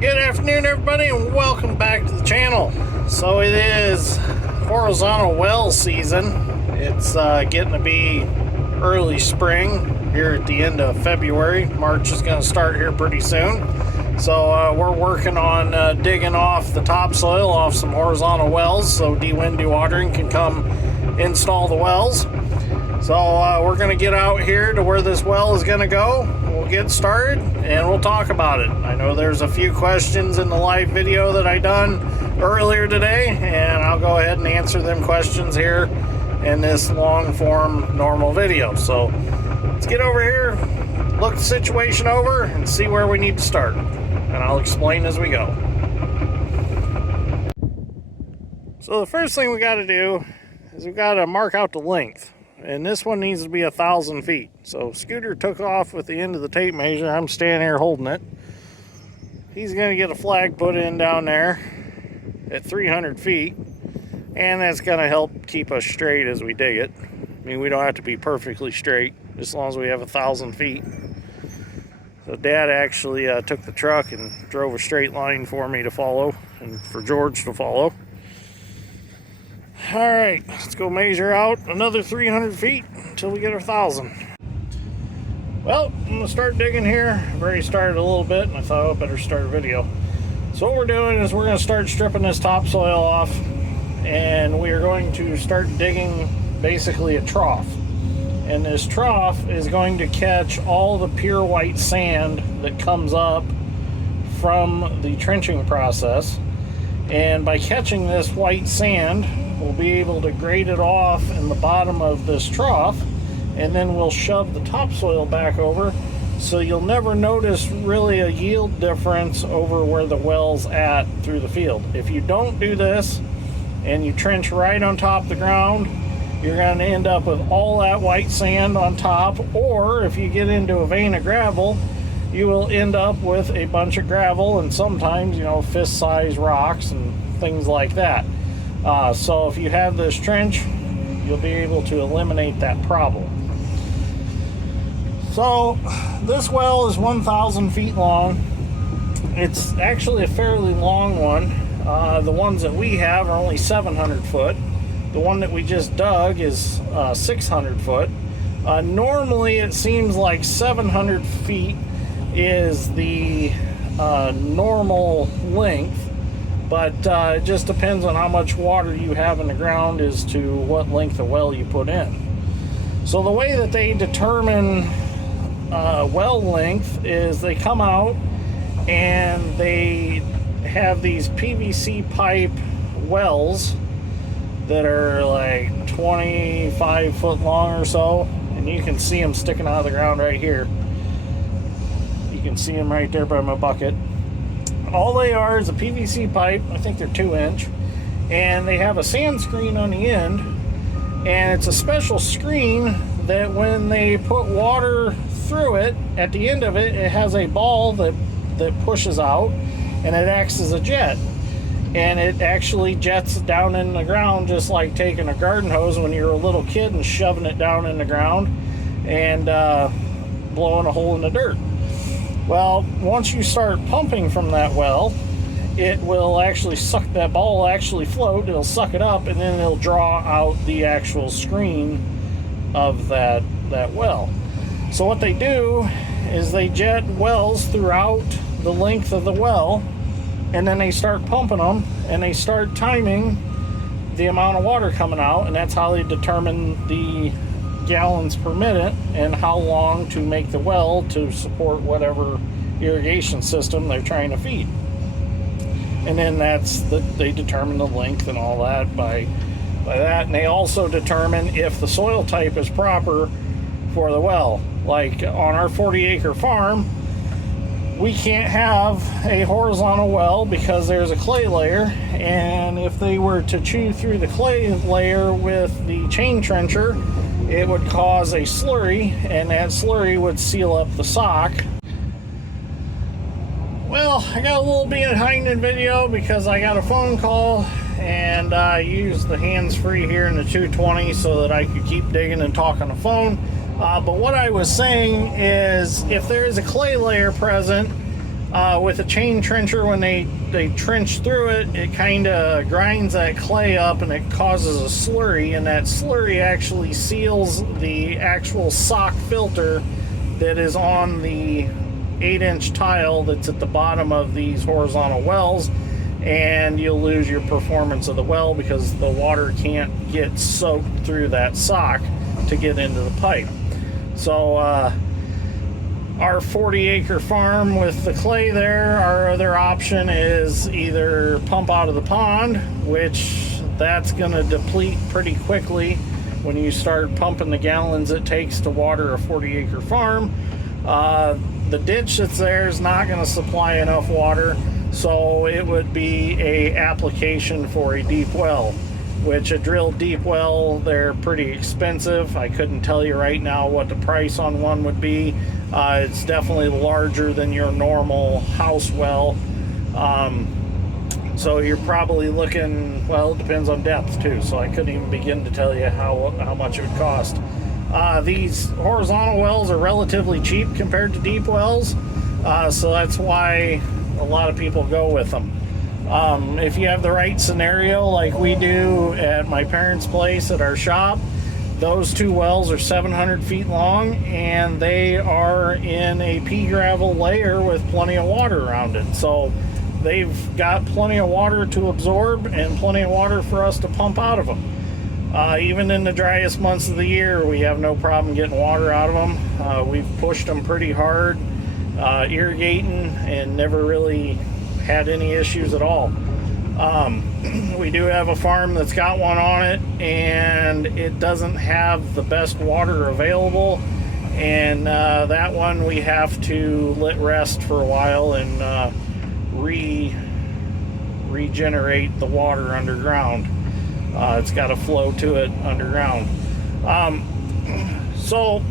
Good afternoon, everybody, and welcome back to the channel. So it is horizontal well season. It's getting to be early spring here at the end of February. March is going to start here pretty soon. So we're working on digging off the topsoil off some horizontal wells so D-Wind Dewatering can come install the wells. So we're going to get out here to where this well is going to go. We'll get started and we'll talk about it. I know there's a few questions in the live video that I done earlier today, and I'll go ahead and answer them questions here in this long form normal video. So let's get over here, look the situation over, and see where we need to start. And I'll explain as we go. So the first thing we got to do is we got to mark out the length. And this one needs to be 1,000 feet. So Scooter took off with the end of the tape measure. I'm standing here holding it. He's going to get a flag put in down there at 300 feet. And that's going to help keep us straight as we dig it. I mean, we don't have to be perfectly straight, as long as we have 1,000 feet. So Dad actually took the truck and drove a straight line for me to follow, and for George to follow. Alright, let's go measure out another 300 feet until we get 1,000. Well, I'm going to start digging here. I've already started a little bit, and I thought I better start a video. So what we're doing is we're going to start stripping this topsoil off, and we are going to start digging basically a trough. And this trough is going to catch all the pure white sand that comes up from the trenching process. And by catching this white sand, we'll be able to grade it off in the bottom of this trough, and then we'll shove the topsoil back over, so you'll never notice really a yield difference over where the well's at through the field. If you don't do this and you trench right on top of the ground, you're going to end up with all that white sand on top, or if you get into a vein of gravel, you will end up with a bunch of gravel and sometimes, fist-sized rocks and things like that. So if you have this trench, you'll be able to eliminate that problem. So this well is 1,000 feet long. It's actually a fairly long one. The ones that we have are only 700 foot. The one that we just dug is 600 foot. Normally it seems like 700 feet is the normal length, but it just depends on how much water you have in the ground as to what length of well you put in. So the way that they determine well length is they come out and they have these PVC pipe wells that are like 25 foot long or so, and you can see them sticking out of the ground right here. You can see them right there by my bucket. All they are is a PVC pipe. I think they're 2-inch, and they have a sand screen on the end, and it's a special screen that when they put water through it, at the end of it, it has a ball that pushes out, and it acts as a jet, and it actually jets down in the ground, just like taking a garden hose when you're a little kid and shoving it down in the ground and blowing a hole in the dirt. Well, once you start pumping from that well, it will actually suck, that ball will actually float, it'll suck it up, and then it'll draw out the actual screen of that well. So what they do is they jet wells throughout the length of the well, and then they start pumping them, and they start timing the amount of water coming out, and that's how they determine the gallons per minute and how long to make the well to support whatever irrigation system they're trying to feed. And then they determine the length and all that by that, and they also determine if the soil type is proper for the well. Like on our 40-acre farm, we can't have a horizontal well because there's a clay layer, and if they were to chew through the clay layer with the chain trencher, it would cause a slurry, and that slurry would seal up the sock. Well, I got a little behind in video because I got a phone call, and I used the hands-free here in the 220 so that I could keep digging and talk on the phone. But what I was saying is, if there is a clay layer present, With a chain trencher, when they trench through it, it kind of grinds that clay up and it causes a slurry, and that slurry actually seals the actual sock filter that is on the 8-inch tile that's at the bottom of these horizontal wells, and you'll lose your performance of the well because the water can't get soaked through that sock to get into the pipe. So our 40-acre farm with the clay there, our other option is either pump out of the pond, which that's going to deplete pretty quickly when you start pumping the gallons it takes to water a 40-acre farm. The ditch that's there is not going to supply enough water, so it would be a application for a deep well, which a drilled deep well, they're pretty expensive. I couldn't tell you right now what the price on one would be. It's definitely larger than your normal house well. So you're probably looking, well, it depends on depth too, so I couldn't even begin to tell you how much it would cost. These horizontal wells are relatively cheap compared to deep wells, so that's why a lot of people go with them. If you have the right scenario like we do at my parents' place at our shop, those two wells are 700 feet long, and they are in a pea gravel layer with plenty of water around it. So they've got plenty of water to absorb and plenty of water for us to pump out of them. Even in the driest months of the year, we have no problem getting water out of them. We've pushed them pretty hard, irrigating, and never really had any issues at all. We do have a farm that's got one on it, and it doesn't have the best water available, and that one we have to let rest for a while and regenerate the water underground. It's got a flow to it underground. So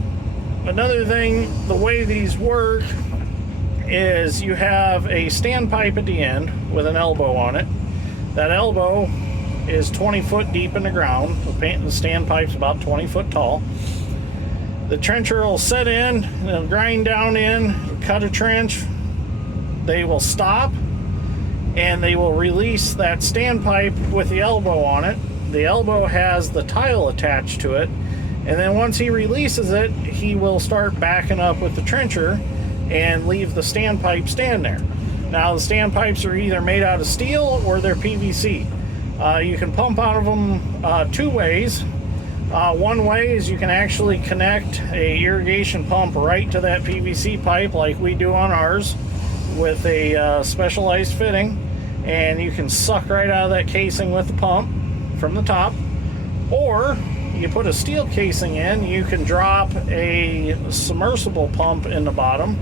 another thing, the way these work is you have a standpipe at the end with an elbow on it. That elbow is 20 foot deep in the ground. The standpipe's about 20 foot tall. The trencher will set in, it'll grind down in, cut a trench. They will stop, and they will release that standpipe with the elbow on it. The elbow has the tile attached to it, and then once he releases it, he will start backing up with the trencher and leave the standpipe stand there. Now the standpipes are either made out of steel or they're PVC. You can pump out of them two ways. One way is you can actually connect a irrigation pump right to that PVC pipe like we do on ours with a specialized fitting, and you can suck right out of that casing with the pump from the top. Or you put a steel casing in, you can drop a submersible pump in the bottom.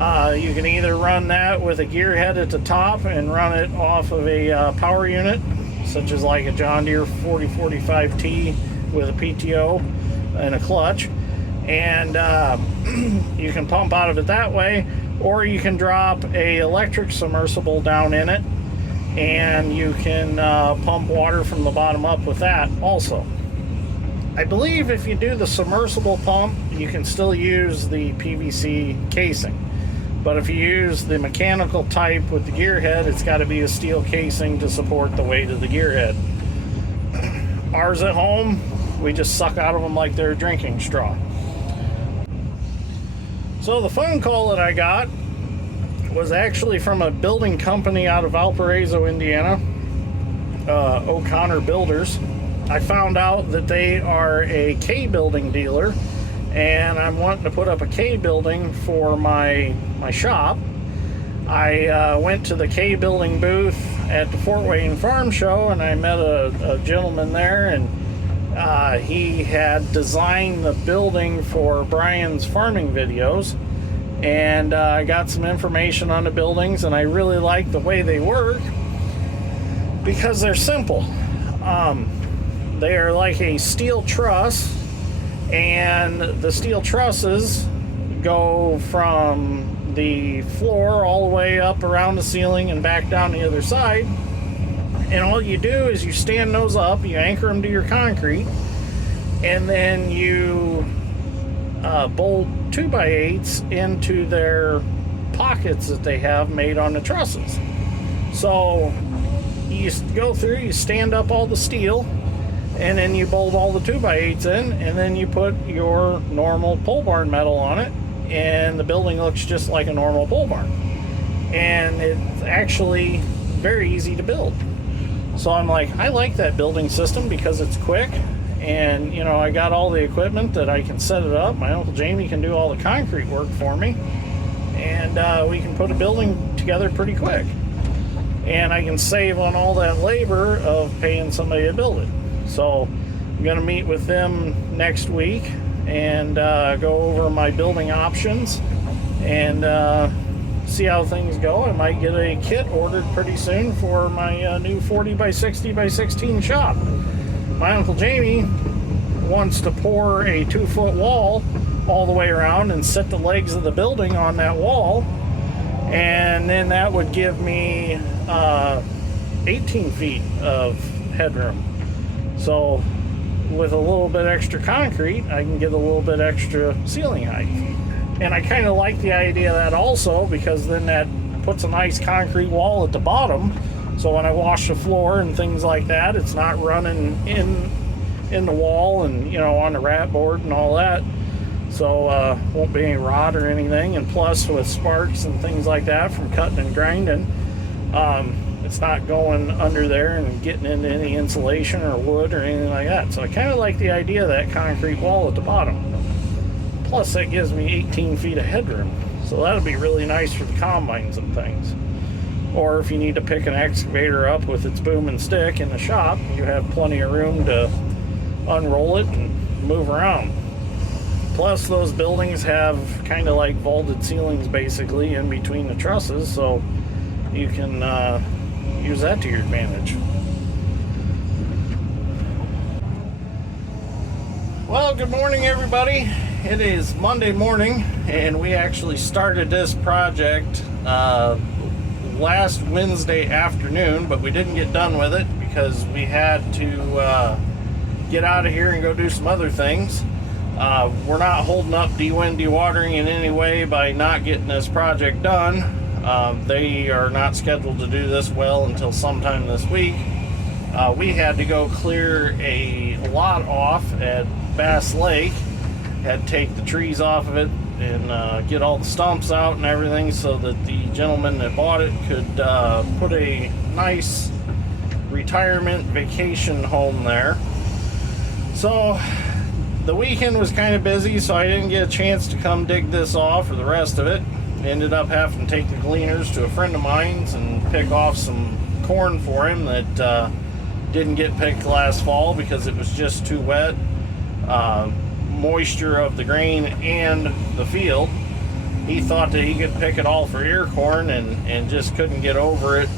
You can either run that with a gear head at the top and run it off of a power unit, such as like a John Deere 4045T with a PTO and a clutch, and you can pump out of it that way, or you can drop a electric submersible down in it, and you can pump water from the bottom up with that also. I believe if you do the submersible pump, you can still use the PVC casing. But if you use the mechanical type with the gear head, it's got to be a steel casing to support the weight of the gear head. Ours at home, we just suck out of them like they're a drinking straw. So the phone call that I got was actually from a building company out of Valparaiso, Indiana, O'Connor Builders. I found out that they are a K-building dealer, and I'm wanting to put up a K-building for my shop. I went to the K-building booth at the Fort Wayne Farm Show, and I met a gentleman there, and he had designed the building for Brian's farming videos, and I got some information on the buildings, and I really like the way they work because they're simple. They are like a steel truss, and the steel trusses go from the floor all the way up around the ceiling and back down the other side. And all you do is you stand those up, you anchor them to your concrete, and then you bolt 2x8s into their pockets that they have made on the trusses. So you go through, you stand up all the steel, and then you bolt all the 2x8s in, and then you put your normal pole barn metal on it, and the building looks just like a normal pole barn. And it's actually very easy to build. So I'm like, I like that building system because it's quick, and you know, I got all the equipment that I can set it up. My Uncle Jamie can do all the concrete work for me, and we can put a building together pretty quick. And I can save on all that labor of paying somebody to build it. So I'm going to meet with them next week and go over my building options and see how things go. I might get a kit ordered pretty soon for my new 40 by 60 by 16 shop. My Uncle Jamie wants to pour a 2-foot wall all the way around and set the legs of the building on that wall, and then that would give me 18 feet of headroom. So with a little bit extra concrete, I can get a little bit extra ceiling height. And I kind of like the idea of that also, because then that puts a nice concrete wall at the bottom. So when I wash the floor and things like that, it's not running in the wall and, you know, on the rat board and all that. So won't be any rot or anything. And plus with sparks and things like that from cutting and grinding, it's not going under there and getting into any insulation or wood or anything like that. So I kind of like the idea of that concrete wall at the bottom. Plus that gives me 18 feet of headroom. So that'll be really nice for the combines and things. Or if you need to pick an excavator up with its boom and stick in the shop, you have plenty of room to unroll it and move around. Plus those buildings have kind of like vaulted ceilings basically in between the trusses, so you can use that to your advantage. Well, good morning everybody. It is Monday morning, and we actually started this project last Wednesday afternoon, but we didn't get done with it because we had to get out of here and go do some other things. We're not holding up de-wind dewatering in any way by not getting this project done. They are not scheduled to do this well until sometime this week. We had to go clear a lot off at Bass Lake. Had to take the trees off of it and get all the stumps out and everything so that the gentleman that bought it could put a nice retirement vacation home there. So the weekend was kind of busy, so I didn't get a chance to come dig this off or the rest of it. Ended up having to take the gleaners to a friend of mine's and pick off some corn for him that didn't get picked last fall because it was just too wet. Moisture of the grain and the field. He thought that he could pick it all for ear corn and just couldn't get over it.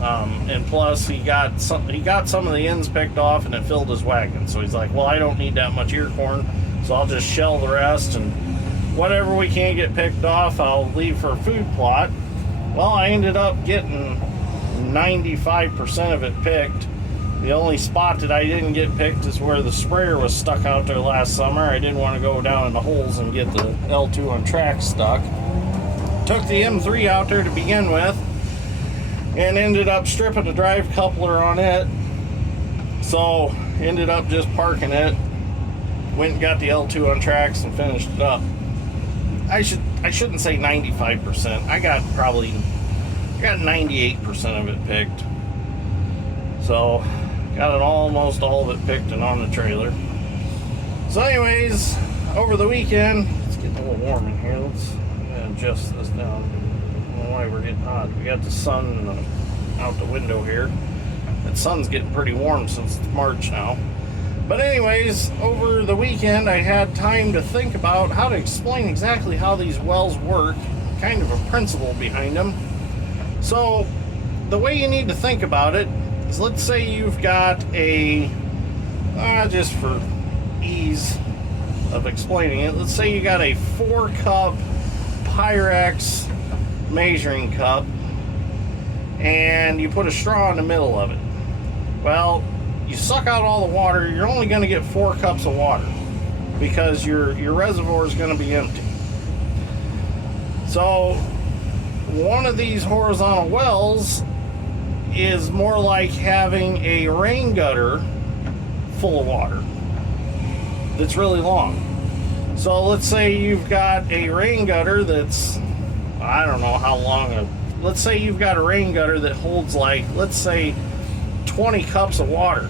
And plus he got some of the ends picked off and it filled his wagon. So he's like, well, I don't need that much ear corn, so I'll just shell the rest, and whatever we can't get picked off, I'll leave for a food plot. Well, I ended up getting 95% of it picked. The only spot that I didn't get picked is where the sprayer was stuck out there last summer. I didn't want to go down in the holes and get the L2 on track stuck. Took the M3 out there to begin with and ended up stripping the drive coupler on it. So ended up just parking it. Went and got the L2 on tracks and finished it up. I shouldn't say 95%. I got 98% of it picked. So got it almost all of it picked and on the trailer. So anyways, over the weekend, it's getting a little warm in here. Let's adjust this down. I don't know why we're getting hot. We got the sun out the window here. The sun's getting pretty warm since it's March now. But anyways, over the weekend I had time to think about how to explain exactly how these wells work, kind of a principle behind them. So the way you need to think about it is, let's say you've got a, just for ease of explaining it, let's say you got a 4-cup Pyrex measuring cup and you put a straw in the middle of it. Well, you suck out all the water, you're only going to get 4 cups of water because your reservoir is going to be empty. So one of these horizontal wells is more like having a rain gutter full of water that's really long. So let's say you've got a rain gutter that's, I don't know how long, let's say you've got a rain gutter that holds like, let's say 20 cups of water.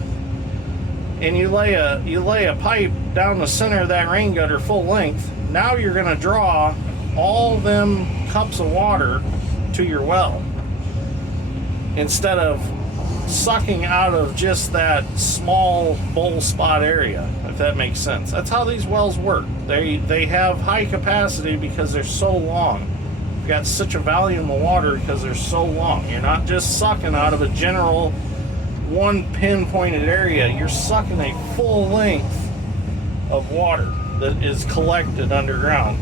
And you lay a pipe down the center of that rain gutter full length. Now you're going to draw all them cups of water to your well instead of sucking out of just that small bowl spot area, if that makes sense. That's how these wells work. They have high capacity because they're so long. You've got such a volume of water because they're so long. You're not just sucking out of a general one pinpointed area. You're sucking a full length of water that is collected underground.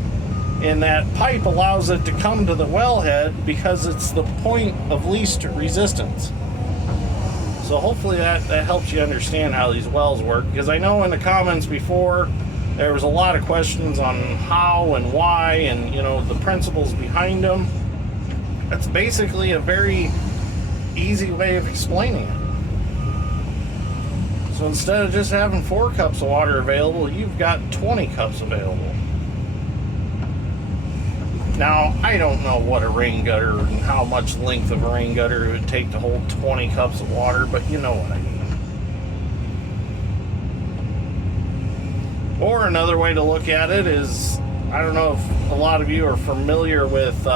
And that pipe allows it to come to the wellhead because it's the point of least resistance. So hopefully that helps you understand how these wells work, because I know in the comments before there was a lot of questions on how and why and, you know, the principles behind them. That's basically a very easy way of explaining it. So instead of just having 4 cups of water available, you've got 20 cups available. Now, I don't know what a rain gutter and how much length of a rain gutter it would take to hold 20 cups of water, but you know what I mean. Or another way to look at it is, I don't know if a lot of you are familiar with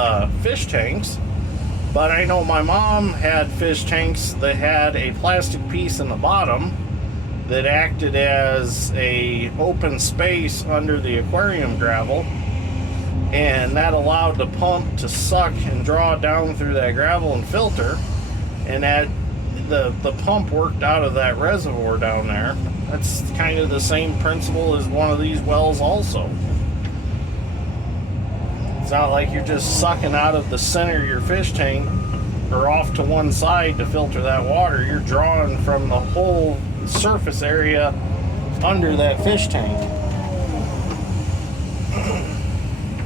fish tanks, but I know my mom had fish tanks that had a plastic piece in the bottom that acted as a open space under the aquarium gravel, and that allowed the pump to suck and draw down through that gravel and filter, and that the pump worked out of that reservoir down there. That's kind of the same principle as one of these wells also. It's not like you're just sucking out of the center of your fish tank or off to one side to filter that water. You're drawing from the whole surface area under that fish tank.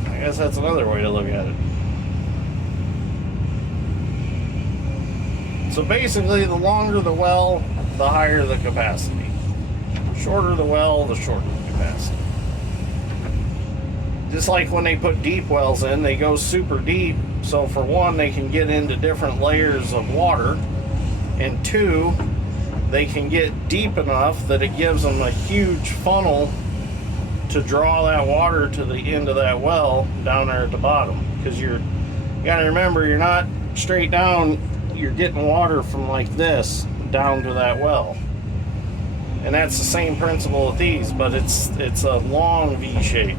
I guess that's another way to look at it. So basically, the longer the well, the higher the capacity. Shorter the well, the shorter the capacity. Just like when they put deep wells in, they go super deep. So for one, they can get into different layers of water. And two, they can get deep enough that it gives them a huge funnel to draw that water to the end of that well down there at the bottom. Because you gotta remember, you're not straight down, you're getting water from like this down to that well. And that's the same principle with these, but it's a long V shape.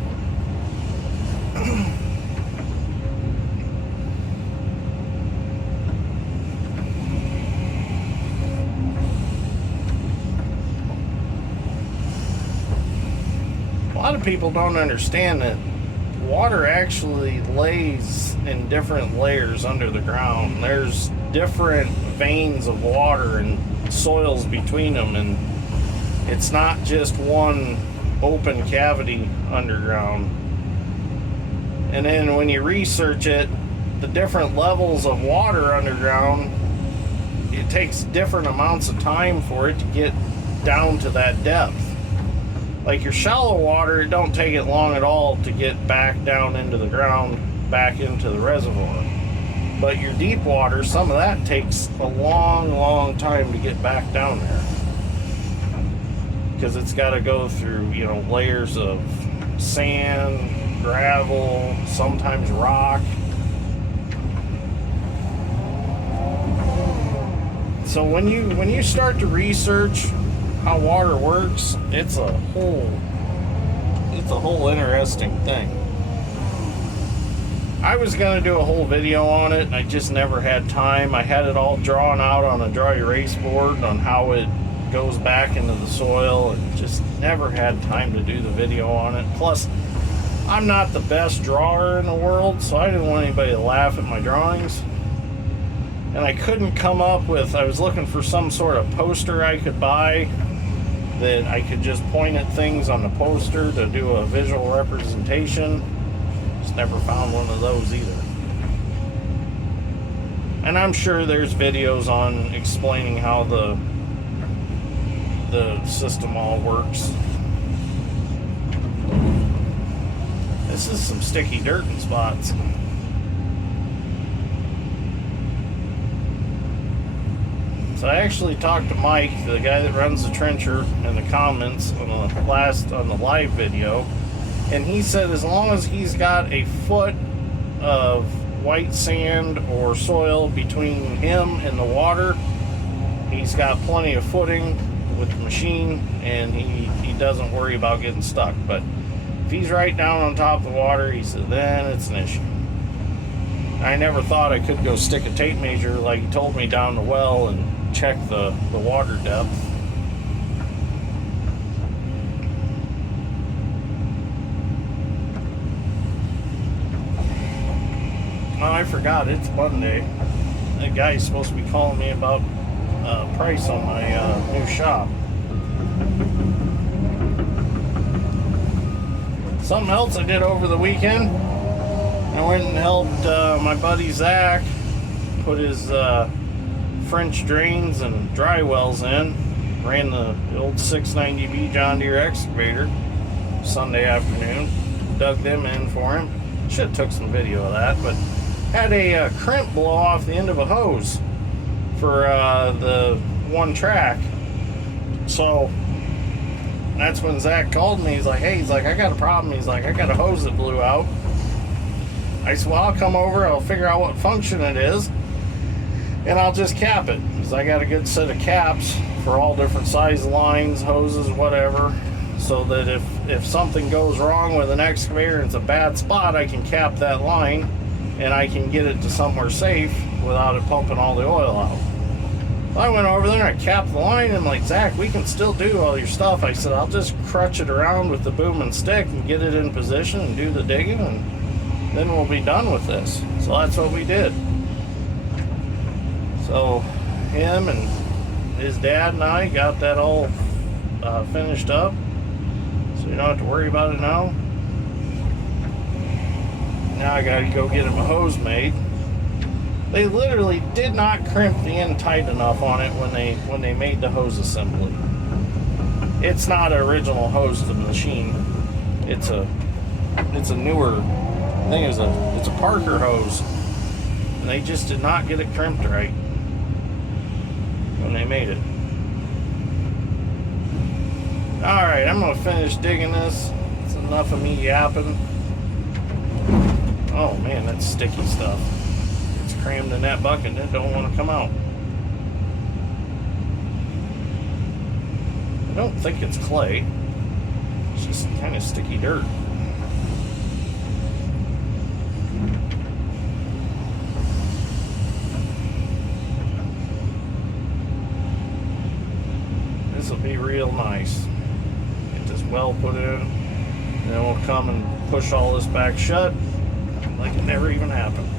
A lot of people don't understand that water actually lays in different layers under the ground. There's different veins of water and soils between them, and it's not just one open cavity underground. And then when you research it, the different levels of water underground, it takes different amounts of time for it to get down to that depth. Like your shallow water, it don't take it long at all to get back down into the ground, back into the reservoir. But your deep water, some of that takes a long, long time to get back down there. Because it's got to go through, you know, layers of sand, gravel, sometimes rock. So when you start to research how water works, it's a whole interesting thing. I was gonna do a whole video on it, and I just never had time. I had it all drawn out on a dry erase board on how it goes back into the soil, and just never had time to do the video on it. Plus, I'm not the best drawer in the world, so I didn't want anybody to laugh at my drawings. And I couldn't come up with, I was looking for some sort of poster I could buy that I could just point at things on the poster to do a visual representation. Just never found one of those either. And I'm sure there's videos on explaining how the system all works. This is some sticky dirt in spots. So I actually talked to Mike, the guy that runs the trencher, in the comments on the live video, and he said as long as he's got a foot of white sand or soil between him and the water, he's got plenty of footing with the machine, and he doesn't worry about getting stuck. But if he's right down on top of the water, he said, then it's an issue. I never thought I could go stick a tape measure like he told me down the well and check the water depth. Oh, I forgot, it's Monday. That guy's supposed to be calling me about price on my new shop. Something else I did over the weekend, I went and helped my buddy Zach put his French drains and dry wells in. Ran the old 690B John Deere excavator Sunday afternoon. Dug them in for him. Should have took some video of that, but had a crimp blow off the end of a hose for the one track. So that's when Zach called me. He's like, hey, I got a problem. He's like, I got a hose that blew out. I said, well, I'll come over, I'll figure out what function it is, and I'll just cap it, because I got a good set of caps for all different size lines, hoses, whatever, so that if something goes wrong with an excavator and it's a bad spot, I can cap that line and I can get it to somewhere safe without it pumping all the oil out. I went over there and I capped the line, and I'm like, Zach, we can still do all your stuff. I said, I'll just crutch it around with the boom and stick and get it in position and do the digging, and then we'll be done with this. So that's what we did. So him and his dad and I got that all finished up, so you don't have to worry about it now. Now I gotta go get him a hose made. They literally did not crimp the end tight enough on it when they made the hose assembly. It's not an original hose to the machine. It's a newer thing. It's a Parker hose, and they just did not get it crimped right when they made it. All right, I'm gonna finish digging this. It's enough of me yapping. Oh man, that's sticky stuff. It's crammed in that bucket and it don't want to come out. I don't think it's clay. It's just kind of sticky dirt. This will be real nice. Get this well put in, and then we'll come and push all this back shut like it never even happened.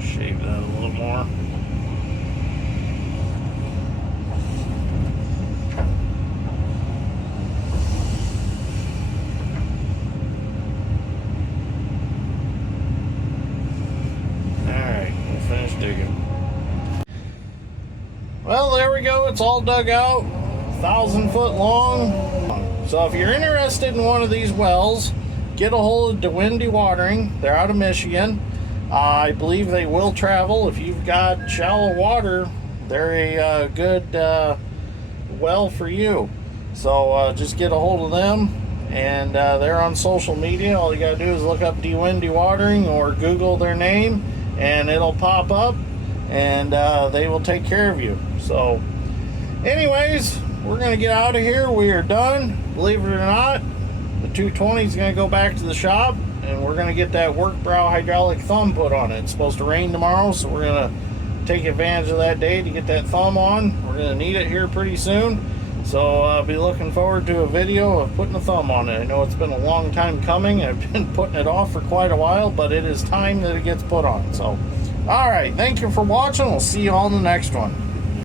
Shave that a little more. Alright, we'll finish digging. Well, there we go. It's all dug out. 1,000 foot long. So if you're interested in one of these wells, get a hold of DeWind Dewatering. They're out of Michigan. I believe they will travel. If you've got shallow water, they're a good well for you. So just get a hold of them, and they're on social media. All you gotta do is look up DeWind Dewatering or Google their name, and it'll pop up, and they will take care of you. So anyways, we're going to get out of here. We are done. Believe it or not, the 220 is going to go back to the shop, and we're going to get that work brow hydraulic thumb put on it. It's supposed to rain tomorrow, so we're going to take advantage of that day to get that thumb on. We're going to need it here pretty soon, so I'll be looking forward to a video of putting a thumb on it. I know it's been a long time coming. I've been putting it off for quite a while, but it is time that it gets put on. So, all right, thank you for watching. We'll see you all in the next one.